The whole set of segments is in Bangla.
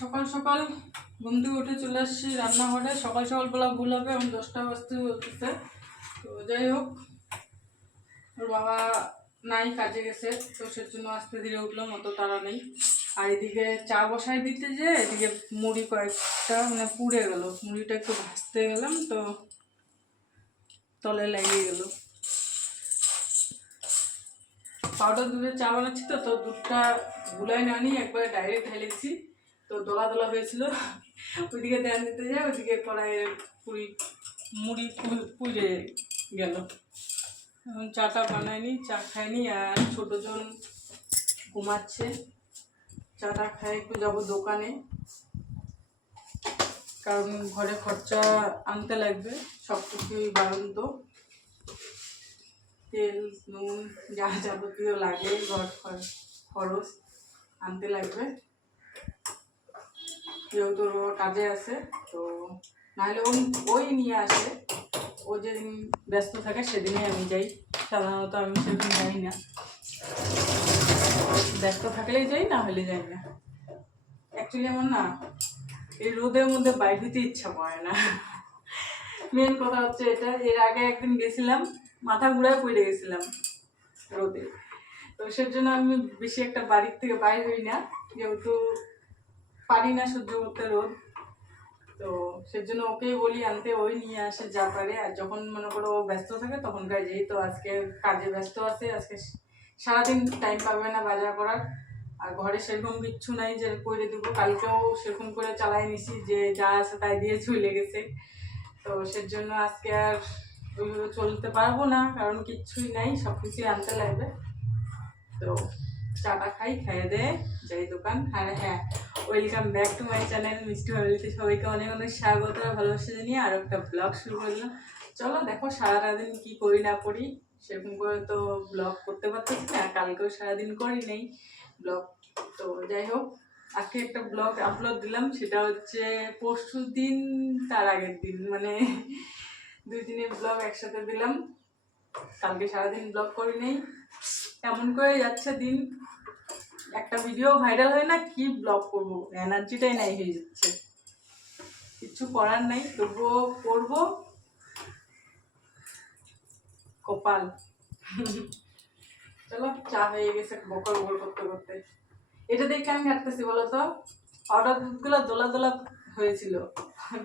সকাল সকাল ঘুম থেকে উঠে চলে আসছি রান্নাঘরে। সকাল সকাল বলা ভুল হবে, এখন 10টা বাজতে বলতেছে। তো যাই হোক, ওর বাবা নাই, কাজে গেছে, তো সের জন্য আস্তে ধীরে উঠলাম, অত তাড়া নেই। আর এদিকে চা বসাই দিতে যে এদিকে মুড়ি কয়েকটা মানে পুড়ে গেল, মুড়িটা একটু ভাজতে গেলাম তো তলে লেগে গেল। পাউডার দুধের চা বানাচ্ছি তো, তো দুধটা গুলাই না নিয়ে একবারে ডাইরেক্ট ঢেলেছি, তো দলা দলা হয়েছিল। ওইদিকে ধ্যান দিতে যায়, ওইদিকে কড়াইয়ে মুড়ি পুড়ে গেল। এখন চাটা বানায়নি, চা খায়নি, আর ছোটোজন ঘুমাচ্ছে। চাটা খায় একটু যাবো দোকানে, কারণ ঘরে খরচা আনতে লাগবে, সব কিছুই বাড়ন্ত, তেল নুন যা যাবতীয় লাগে ঘর খরচ আনতে লাগবে। যেহেতু কাজে আছে, তো নাহলে ওই নিয়ে আসে। ও যেদিন ব্যস্ত থাকে সেদিনই আমি যাই, সাধারণত আমি সেদিন যাই না। ব্যস্ত থাকলেই যাই, না হলে যাই না। অ্যাকচুয়ালি আমার না এই রোদের মধ্যে বাইরে হইতে ইচ্ছা করে না। মেন কথা হচ্ছে এটা। এর আগে একদিন গেছিলাম, মাথা ঘুরায় পড়ে গেছিলাম রোদে, তো সেজন্য আমি বেশি একটা বাড়ির থেকে বাইরে হই না, যেহেতু পারি না সহ্য করতে রোদ। তো সেজন্য ওকেই বলি আনতে, ওই নিয়ে আসে যা পারে। আর যখন মনে করো ও ব্যস্ত থাকে তখনকার যেই, তো আজকে কাজে ব্যস্ত আছে, আজকে সারাদিন টাইম পাবে না বাজার করার। আর ঘরে সেরকম কিচ্ছু নাই যে করে দেবো, কালকেও সেরকম করে চালাই নিছি, যে যা আছে তাই দিয়ে চলে গেছে। তো সেজন্য আজকে আর ওইভাবে চলতে পারবো না, কারণ কিচ্ছুই নাই, সব কিছুই আনতে লাগবে। তো চাটা খাই, খাইয়ে দেয় যাই দোকান। আর হ্যাঁ, welcome back to my channel মিষ্টি ফ্যামিলিতে সবাইকে অনেক অনেক স্বাগত আর ভালোবাসা জানিয়ে আরও একটা ব্লগ শুরু করলাম। চলো দেখো সারাদিন কি করি না করি, সেরকম করে তো ব্লগ করতে পারতেছি না, কালকেও সারাদিন করি নেই ব্লগ। তো যাই হোক, আজকে একটা ব্লগ আপলোড দিলাম, সেটা হচ্ছে পরশু দিন তার আগের দিন, মানে 2 দিনের ব্লগ একসাথে দিলাম। কালকে সারাদিন ব্লগ করি নেই, এমন করে যাচ্ছে দিন, একটা ভিডিও ভাইরাল হয় না, কি ব্লগ করবো, এনার্জিটাই নাই হয়ে যাচ্ছে। কিছু করার নাই, তবুও করবো, কপাল। চলো, চা হয়ে গেছে, বকর বকর করতে করতে। এটা দেখে আমি হাঁটতেছি বলতো, অর্ডার দুধগুলো দোলা দোলা হয়েছিল,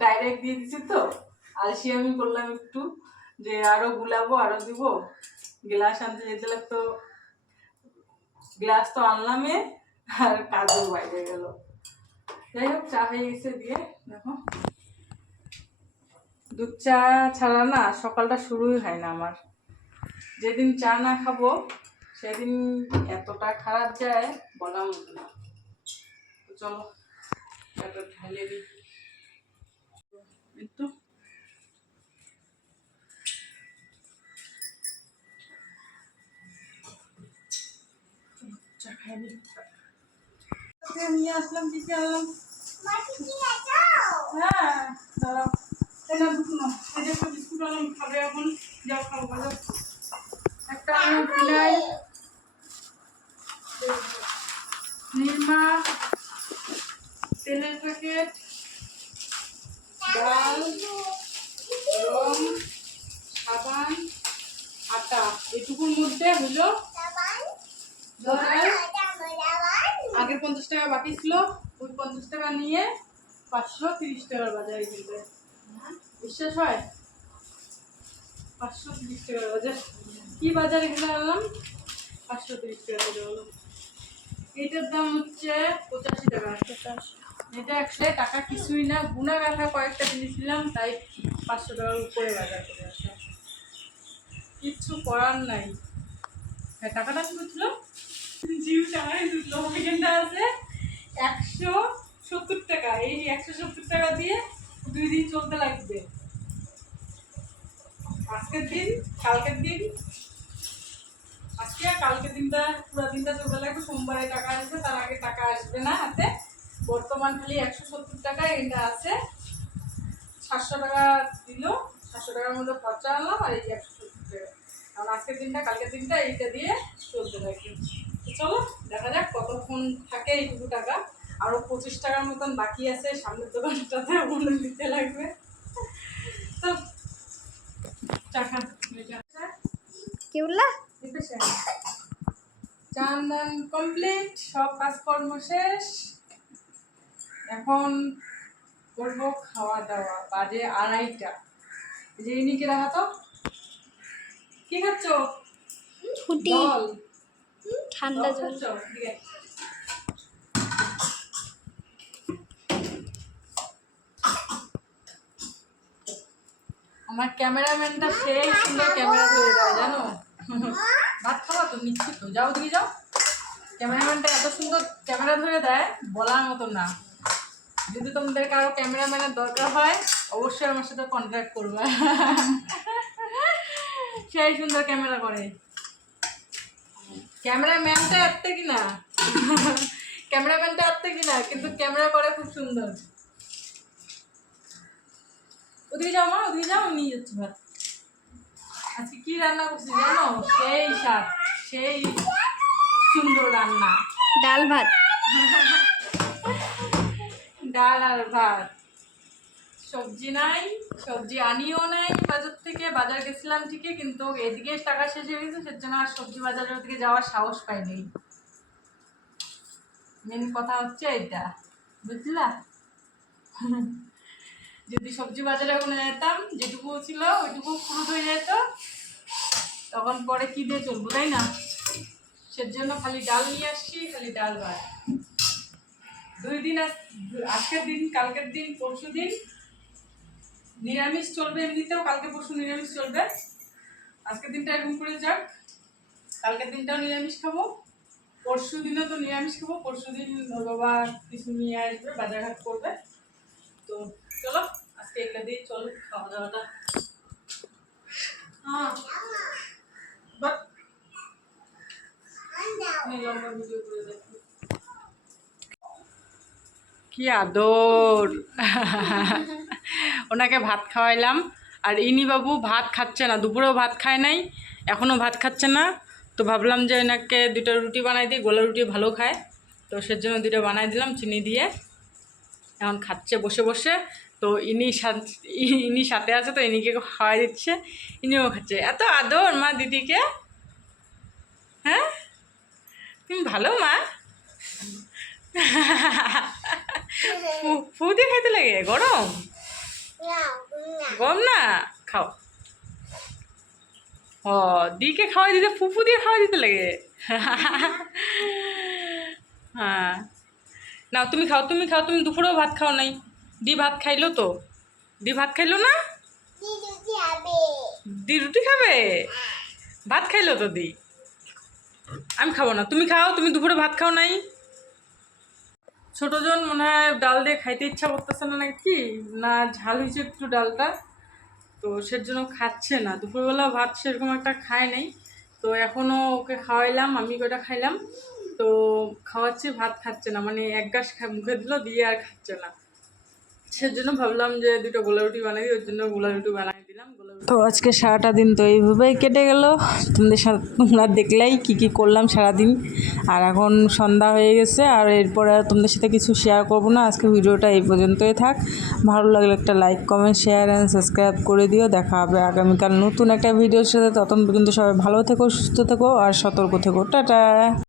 ডাইরেক্ট দিয়ে দিছি তো আলসি আমি করলাম একটু, যে আরো গুলাবো আরো দিব। গ্লাস আনতে যেতে লাগতো, গ্লাস তো আনলামে, আর কাজও বাইরে গেল। যাই হোক, চা হয়ে গেছে দিয়ে দেখো। দুধ চা ছাড়া না সকালটা শুরুই হয় না আমার। যেদিন চা না খাবো সেদিন এতটা খারাপ যায় বলার মতো না। চলো চাটা ঢালে দিই একটু। চা খাই নিয়ে আসলাম, কি আনলাম, হ্যাঁ দাঁড়াও, এটা দুটো নাও, এই যে একটা বিস্কুট আনলাম, খাবে এখন, যাও খাবো, ভালো একটা ফিনাইল, নির্মা তেলের প্যাকেট, ডাল, রং, সাবান, আটা, এটুকুর মধ্যে হলো আগের 50 টাকা বাকি ছিল, ওই 50 টাকা নিয়ে 530 টাকার বাজারে কিনবে। বিশ্বাস হয়? 530 টাকার বাজার, কি বাজারে কিনে আনলাম, 530 টাকা করে হলো। এটার দাম হচ্ছে 85 টাকা। এটা 100 টাকা কিছুই না, গুনা গাঁথা কয়েকটা কিনেছিলাম, তাই 500 টাকার উপরে বাজার করে আসা, কিচ্ছু করার নাই। হ্যাঁ, টাকাটা কি করছিল, জিও টাকাই দিল, ওইখানটা আছে 170 টাকা। এই 170 টাকা দিয়ে 2 দিন চলতে লাগবে, আজকের দিন কালকের দিন, আজকে কালকের দিনটা পুরো দিনটা চলতে লাগবে। সোমবারে টাকা আসবে, তার আগে টাকা আসবে না হাতে। বর্তমান খালি 170 টাকা এটা আছে, 700 টাকা দিল, 700 টাকার মধ্যে খরচা আনলাম, আর এই 170 টাকা। কারণ আজকের দিনটা কালকের দিনটা এইটা দিয়ে চলতে লাগবে। চলো দেখা যাক কতক্ষণ থাকে এইটুকু টাকা। আরও 25 টাকার মতন বাকি আছে, সামনের দোকানটাতে মনে দিতে লাগবে। তো টাকা কি বললা? চান দান কমপ্লিট, সব কাজকর্ম শেষ। এখন করবো খাওয়া দাওয়া। বাজে 2:30। যে ইনিকে রাখা তো কি খাচ্ছ? ফুটি জল, ঠান্ডা জল। খাচ্ছ? ঠিক আছে। আমার ক্যামেরাম্যানটা সেই সুন্দর ক্যামেরা ধরে দেয় জানো। ভাত খাওয়া তো নিচ্ছি তো, যাও দিকে যাও। ক্যামেরাম্যানটা এত সুন্দর ক্যামেরা ধরে দেয় বলার মতো না। যদি তোমাদের কারো ক্যামেরাম্যানের দরকার হয় অবশ্যই আমার সাথে কন্ট্যাক্ট করবে। সেই সুন্দর ক্যামেরা করে। ক্যামেরাম্যানটা আত্মে কিনা, ক্যামেরাম্যানটা আত্মে কিনা, কিন্তু ক্যামেরা করে খুব সুন্দর। ওদিকে যাও মা, ওদিকে যাও, নিয়ে যাচ্ছি ভাত। আজকে কি রান্না করছি জানো? সেই স্বাদ, সেই সুন্দর রান্না। ডাল ভাত। ডাল আর ভাত, সবজি নাই, সবজি আনিও নাই বাজার থেকে। বাজার গেছিলাম ঠিকই, কিন্তু এদিকে টাকা শেষ হয়ে গেছে, সেজন্য আর সবজি বাজারের ওদিকে যাওয়ার সাহস পাইনি। মেন কথা হচ্ছে এটা, বুঝলা? যদি সবজি বাজারে ওখানে যেতাম, যেটুকু ছিল ওইটুকু ফুরুত হয়ে যেত, তখন পরে কি দিয়ে চলবো, তাই না? সেজন্য খালি ডাল নিয়ে আসছি, খালি ডাল ভাত। 2 দিন, আজকের দিন, কালকের দিন, পরশু দিন নিরামিষ চলবে এমনিতেও, কালকে পরশু নিরামিষ চলবে। আজকের দিনটা এরকম করে যাক, কালকের দিনটাও নিরামিষ খাবো, পরশু দিনও তো নিরামিষ খাবো। পরশু দিন ওর বাবা কিছু নিয়ে আসবে, বাজারঘাট করবে। তো চলো আজকে এগুলো দিয়ে চলো খাওয়া দাওয়াটা। হ্যাঁ বাট লম্বা ভিডিও করে দেখো। কি আদর। ওনাকে ভাত খাওয়াইলাম, আর ইনি বাবু ভাত খাচ্ছে না, দুপুরেও ভাত খায় নাই, এখনও ভাত খাচ্ছে না। তো ভাবলাম যে এনাকে 2টা রুটি বানাই দিই, গোলা রুটি ভালো খায়, তো সেজন্য 2টা বানাই দিলাম চিনি দিয়ে। এখন খাচ্ছে বসে বসে। তো ইনি সাথে আছে, তো ইনিকে খাওয়াই দিচ্ছে, ইনিও খাচ্ছে। এত আদর মা দিদিকে। হ্যাঁ তুমি ভালো মা। ফু দিয়ে খাইতে লাগে, গরম গরম না, খাও। ও দিকে খাওয়াই দিতে, ফুফু দিয়ে খাওয়াই দিতে লাগে। হ্যাঁ নাও তুমি খাও, তুমি খাও, তুমি দুপুরেও ভাত খাও নাই। দি ভাত খাইলো তো, দি ভাত খাইলো না, দি রুটি খাবে, ভাত খাইলো তো দি। আমি খাবো না, তুমি খাও, তুমি দুপুরে ভাত খাও নাই। ছোটজন মনে হয় ডাল দিয়ে খাইতে ইচ্ছা করতেছে না নাকি, না ঝাল হয়েছে একটু ডালটা, তো সেজন্য খাচ্ছে না। দুপুরবেলা ভাত সেরকম একটা খায় নাই, তো এখনও ওকে খাওয়াইলাম, আমি কটা খাইলাম, তো খাওয়াচ্ছি, ভাত খাচ্ছে না, মানে এক গাছ মুখে দিল দিয়ে আর খাচ্ছে না। সেজন্য ভাবলাম যে 2টা গোলা রুটি বানাই দিই, ওর জন্য গোলা রুটি বানাই দিলাম। তো আজকে সারাটা দিন তো এইভাবেই কেটে গেল। তোমাদের সাথে তোমরা দেখলেই কি করলাম সারাদিন। আর এখন সন্ধ্যা হয়ে গেছে, আর এরপরে আর তোমাদের সাথে কিছু শেয়ার করব না। আজকে ভিডিওটা এই পর্যন্তই থাক। ভালো লাগলে একটা like, comment, share and subscribe করে দিও। দেখা হবে আগামীকাল নতুন একটা ভিডিওর সাথে। ততক্ষণ পর্যন্ত সবাই ভালো থেকো, সুস্থ থেকো আর সতর্ক থেকো। টাটা।